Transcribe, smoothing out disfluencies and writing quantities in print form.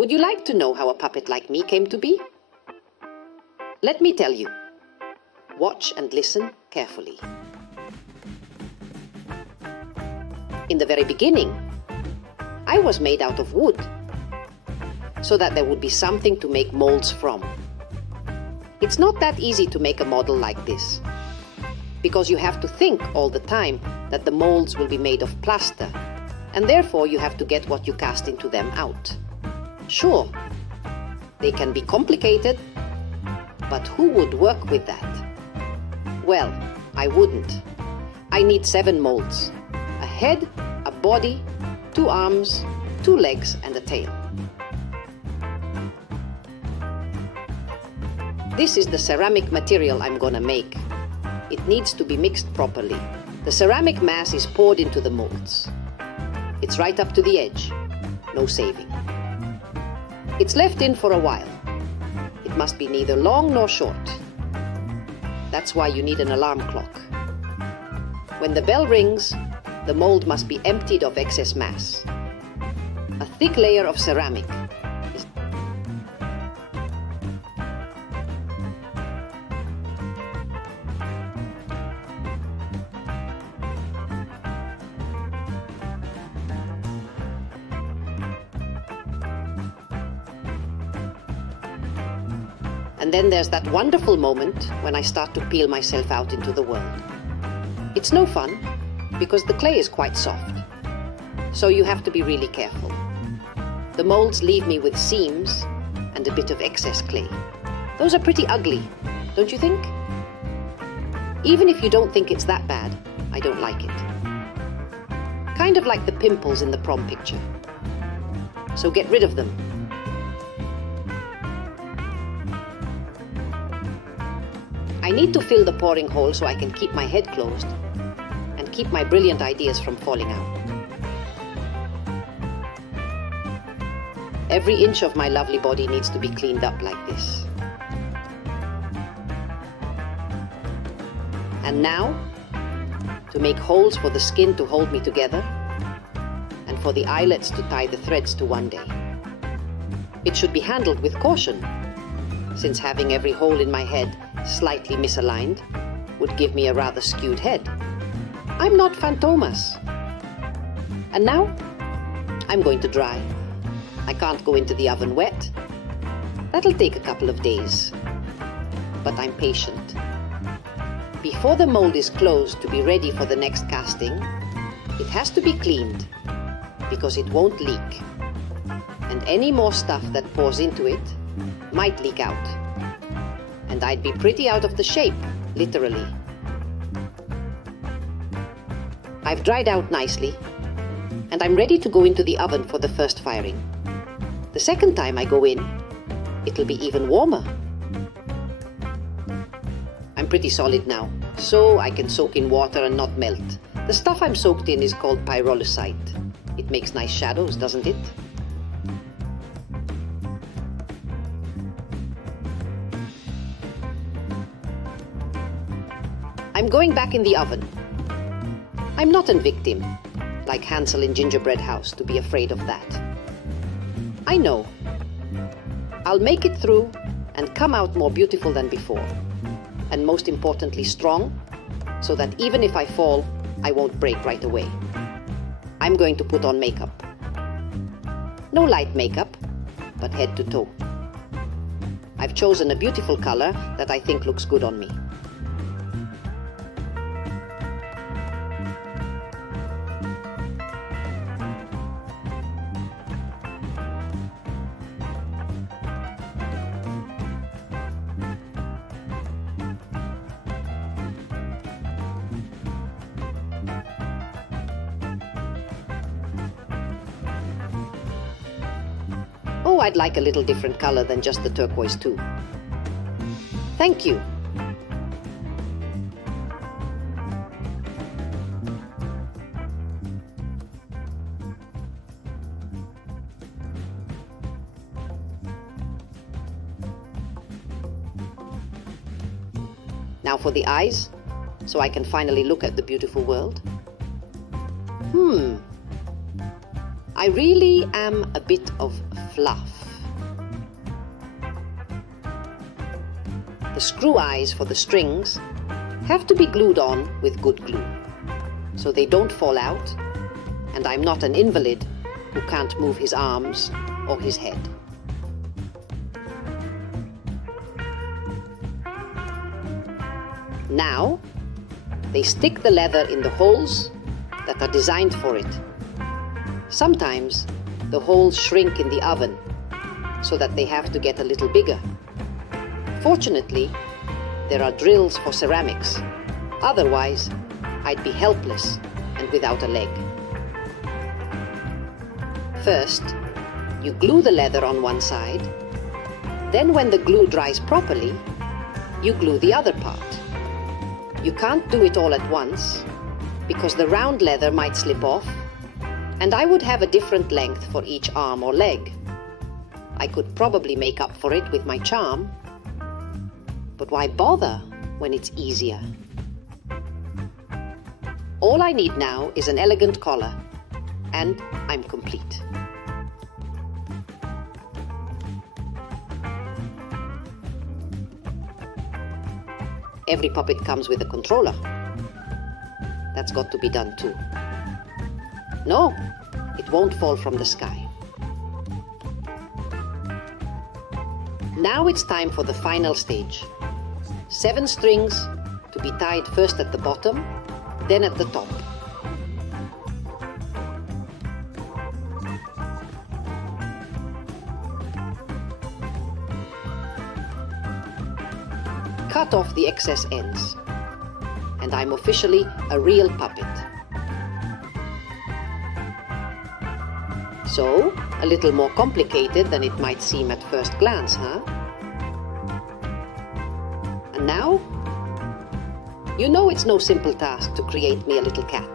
Would you like to know how a puppet like me came to be? Let me tell you. Watch and listen carefully. In the very beginning, I was made out of wood, so that there would be something to make molds from. It's not that easy to make a model like this, because you have to think all the time that the molds will be made of plaster, and therefore you have to get what you cast into them out. Sure, they can be complicated, but who would work with that? Well, I wouldn't. I need 7 molds: a head, a body, 2 arms, 2 legs, and a tail. This is the ceramic material I'm gonna make. It needs to be mixed properly. The ceramic mass is poured into the molds. It's right up to the edge, no saving. It's left in for a while. It must be neither long nor short. That's why you need an alarm clock. When the bell rings, the mold must be emptied of excess mass. A thick layer of ceramic is And then there's that wonderful moment when I start to peel myself out into the world. It's no fun, because the clay is quite soft. So you have to be really careful. The molds leave me with seams and a bit of excess clay. Those are pretty ugly, don't you think? Even if you don't think it's that bad, I don't like it. Kind of like the pimples in the prom picture. So get rid of them. I need to fill the pouring hole so I can keep my head closed and keep my brilliant ideas from falling out. Every inch of my lovely body needs to be cleaned up like this. And now, to make holes for the skin to hold me together and for the eyelets to tie the threads to one day. It should be handled with caution, since having every hole in my head slightly misaligned would give me a rather skewed head. I'm not Fantomas. And now, I'm going to dry. I can't go into the oven wet. That'll take a couple of days. But I'm patient. Before the mold is closed to be ready for the next casting, it has to be cleaned, because it won't leak. And any more stuff that pours into it might leak out. And I'd be pretty out of the shape, literally. I've dried out nicely, and I'm ready to go into the oven for the first firing. The second time I go in, it'll be even warmer. I'm pretty solid now, so I can soak in water and not melt. The stuff I'm soaked in is called pyrolusite. It makes nice shadows, doesn't it? I'm going back in the oven. I'm not a victim, like Hansel in Gingerbread House, to be afraid of that. I know. I'll make it through and come out more beautiful than before. And most importantly, strong, so that even if I fall, I won't break right away. I'm going to put on makeup. No light makeup, but head to toe. I've chosen a beautiful color that I think looks good on me. Oh, I'd like a little different color than just the turquoise too. Thank you. Now for the eyes, so I can finally look at the beautiful world. I really am a bit of fluff. The screw eyes for the strings have to be glued on with good glue, so they don't fall out, and I'm not an invalid who can't move his arms or his head. Now, they stick the leather in the holes that are designed for it. Sometimes the holes shrink in the oven so that they have to get a little bigger. Fortunately, there are drills for ceramics. Otherwise, I'd be helpless and without a leg. First, you glue the leather on one side. Then when the glue dries properly, you glue the other part. You can't do it all at once, because the round leather might slip off, and I would have a different length for each arm or leg. I could probably make up for it with my charm, but why bother when it's easier? All I need now is an elegant collar, and I'm complete. Every puppet comes with a controller. That's got to be done too. No, it won't fall from the sky. Now it's time for the final stage. 7 strings to be tied first at the bottom, then at the top. Cut off the excess ends, and I'm officially a real puppet. So, a little more complicated than it might seem at first glance, huh? And now, you know it's no simple task to create me a little cat.